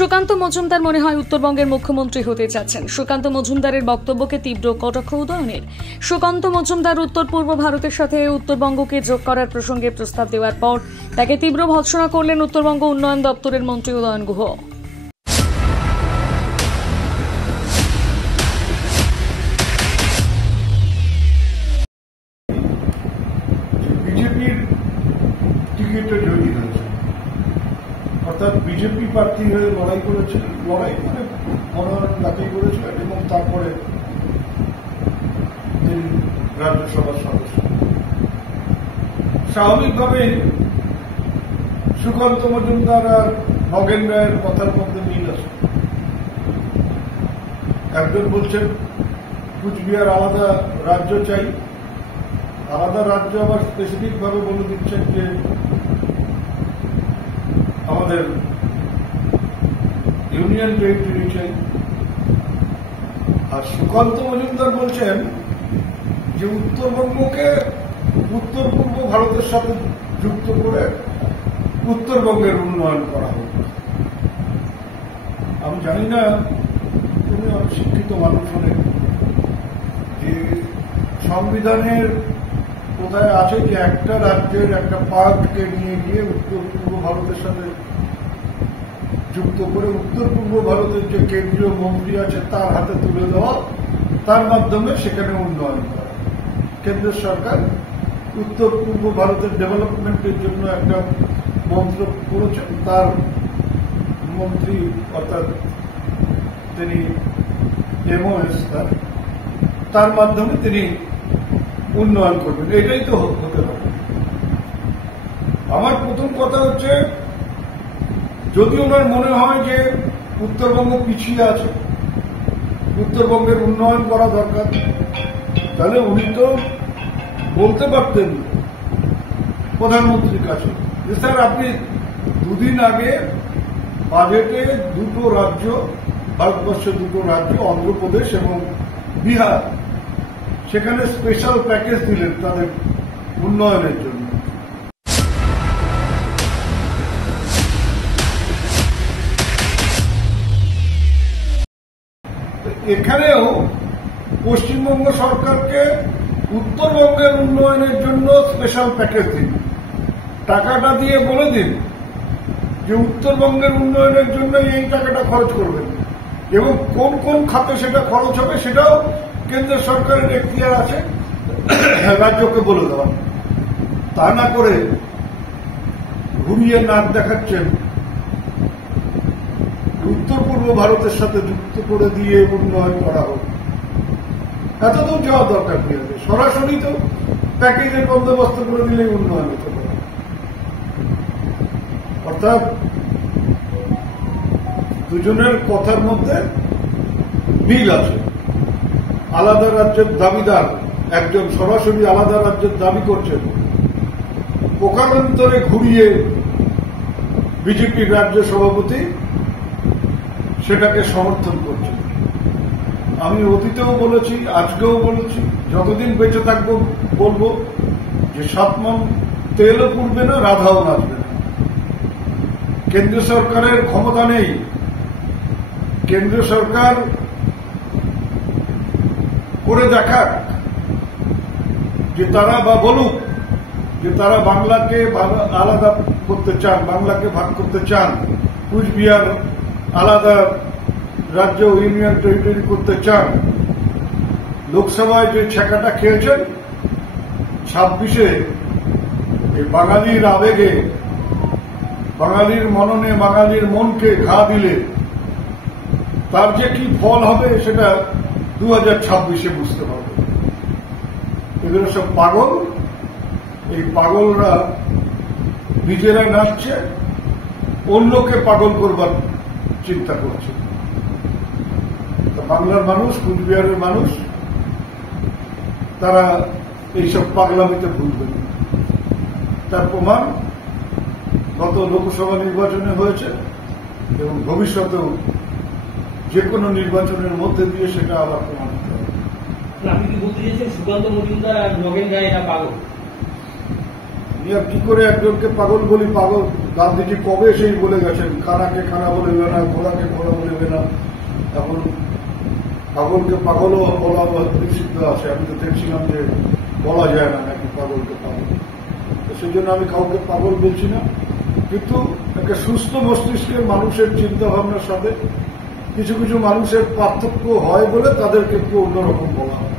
সুকান্ত মজুমদার মনে হয় উত্তরবঙ্গের মুখ্যমন্ত্রী হতে যাচ্ছেন। সুকান্ত মজুমদারের বক্তব্যকে তীব্র কটাক্ষ উদয়নের। সুকান্ত মজুমদার উত্তর পূর্ব ভারতের সাথে উত্তরবঙ্গকে যোগ করার প্রসঙ্গে প্রস্তাব দেওয়ার পর তাকে তীব্র ভৎসনা করলেন উত্তরবঙ্গ উন্নয়ন দপ্তরের মন্ত্রী উদয়ন গুহ। বিজেপির টিকিটে জয়ী হয়েছে, অর্থাৎ বিজেপি প্রার্থী হয়ে লড়াই করেছিলেন, লড়াই করে মনোনয়ন দাখিল করেছিলেন এবং তারপরে তিনি রাজ্যসভার সদস্য। স্বাভাবিকভাবেই সুকান্ত মজুমদার আর নগেন রায়ের কথার মধ্যে মিল আছে। একজন বলছেন কুচবিহার আলাদা রাজ্য চাই, আলাদা রাজ্য আবার স্পেসিফিক ভাবে বলে দিচ্ছেন যে আমাদের ইউনিয়ন টেরিটরি চাই। আর সুকান্ত মজুমদার বলছেন যে উত্তরবঙ্গকে উত্তর পূর্ব ভারতের সাথে যুক্ত করে উত্তরবঙ্গের উন্নয়ন করা হোক। আমি জানি না তুমি শিক্ষিত মানুষ হলে যে সংবিধানের কোথায় আছে যে একটা রাজ্যের একটা পার্টকে নিয়ে গিয়ে উত্তর পূর্ব ভারতের সাথে যুক্ত করে উত্তর পূর্ব ভারতের যে কেন্দ্রীয় মন্ত্রী আছে তার হাতে তুলে দেওয়া, তার মাধ্যমে সেখানে উন্নয়ন করা। কেন্দ্র সরকার উত্তর পূর্ব ভারতের ডেভেলপমেন্টের জন্য একটা মন্ত্র করেছেন, তার মন্ত্রী অর্থাৎ তিনি এমওএস তার মাধ্যমে তিনি উন্নয়ন করবেন। এটাই তো হতে পারে। আমার প্রথম কথা হচ্ছে, যদি ওনার মনে হয় যে উত্তরবঙ্গ পিছিয়ে আছে, উত্তরবঙ্গের উন্নয়ন করা দরকার, তাহলে উনি তো বলতে পারতেন প্রধানমন্ত্রীর কাছে যে স্যার আপনি দুদিন আগে বাজেটে দুটো রাজ্য, ভারতবর্ষের দুটো রাজ্য অন্ধ্রপ্রদেশ এবং বিহার, সেখানে স্পেশাল প্যাকেজ দিলেন তাদের উন্নয়নের জন্য। এখানেও পশ্চিমবঙ্গ সরকারকে উত্তরবঙ্গের উন্নয়নের জন্য স্পেশাল প্যাকেজ দিন, টাকাটা দিয়ে বলে দিন যে উত্তরবঙ্গের উন্নয়নের জন্য এই টাকাটা খরচ করবেন এবং কোন কোন খাতে সেটা খরচ হবে সেটাও কেন্দ্র সরকারের এখতিয়ার আছে রাজ্যকে বলে দেওয়া। তা না করে ঘুরিয়ে নাক দেখাচ্ছেন উত্তর পূর্ব ভারতের সাথে যুক্ত করে দিয়ে উন্নয়ন করা হোক। এত তো যাওয়া দরকার নেই, সরাসরি তো প্যাকেজের বন্দোবস্ত করে দিলেই উন্নয়ন হতে পারে। অর্থাৎ দুজনের কথার মধ্যে মিল আছে। আলাদা রাজ্যের দাবিদার একজন সরাসরি আলাদা রাজ্যের দাবি করছেন, প্রকারান্তরে ঘুরিয়ে বিজেপির রাজ্য সভাপতি সেটাকে সমর্থন করছেন। আমি অতীতেও বলেছি, আজকেও বলেছি, যতদিন বেঁচে থাকবো বলবো যে 7 মণ তেলও পুড়বে না, রাধাও নাচবে না। কেন্দ্র সরকারের ক্ষমতা নেই। কেন্দ্র সরকার করে দেখাক যে তারা, বা বলুক যে তারা বাংলাকে আলাদা করতে চান, বাংলাকে ভাগ করতে চান, কুচবিহার আলাদা রাজ্য ইউনিয়ন টেরিটরি করতে চান। লোকসভায় যে ছেঁকাটা খেয়েছেন 26-এ, বাঙালির আবেগে, বাঙালির মননে, বাঙালির মনকে ঘা দিলে তার যে কি ফল হবে সেটা 2026-এ বুঝতে পারবে। এগুলো সব পাগল। এই পাগলরা নিজেরা নাচছে, অন্যকে পাগল করবার চিন্তা করছে। বাংলার মানুষ, কুচবিহারের মানুষ, তারা এইসব পাগলামিতে ভুলবে না। তার প্রমাণ গত লোকসভা নির্বাচনে হয়েছে এবং ভবিষ্যতেও যে কোনো নির্বাচনের মধ্যে দিয়ে সেটা আবার প্রমাণ হবে। আপনি কি বলতে চাইছেন সুকান্ত মজুমদার আর নগেন রায় এরা পাগল? কি করে একজনকে পাগল বলি? পাগল গান্ধীজি কবে সেই বলে গেছেন, খানাকে খানা বলবে না, ঘোড়াকে ঘোড়া বলবে না। এখন পাগলকে পাগলও বলা নিষিদ্ধ আছে। আমি তো দেখছিলাম যে বলা যায় না নাকি পাগলকে পাগল। তো সেই জন্য আমি কাউকে পাগল বলছি না, কিন্তু একটা সুস্থ মস্তিষ্কের মানুষের চিন্তা ভাবনার সাথে কিছু কিছু মানুষের পার্থক্য হয় বলে তাদেরকে একটু অন্যরকম বলা হয়।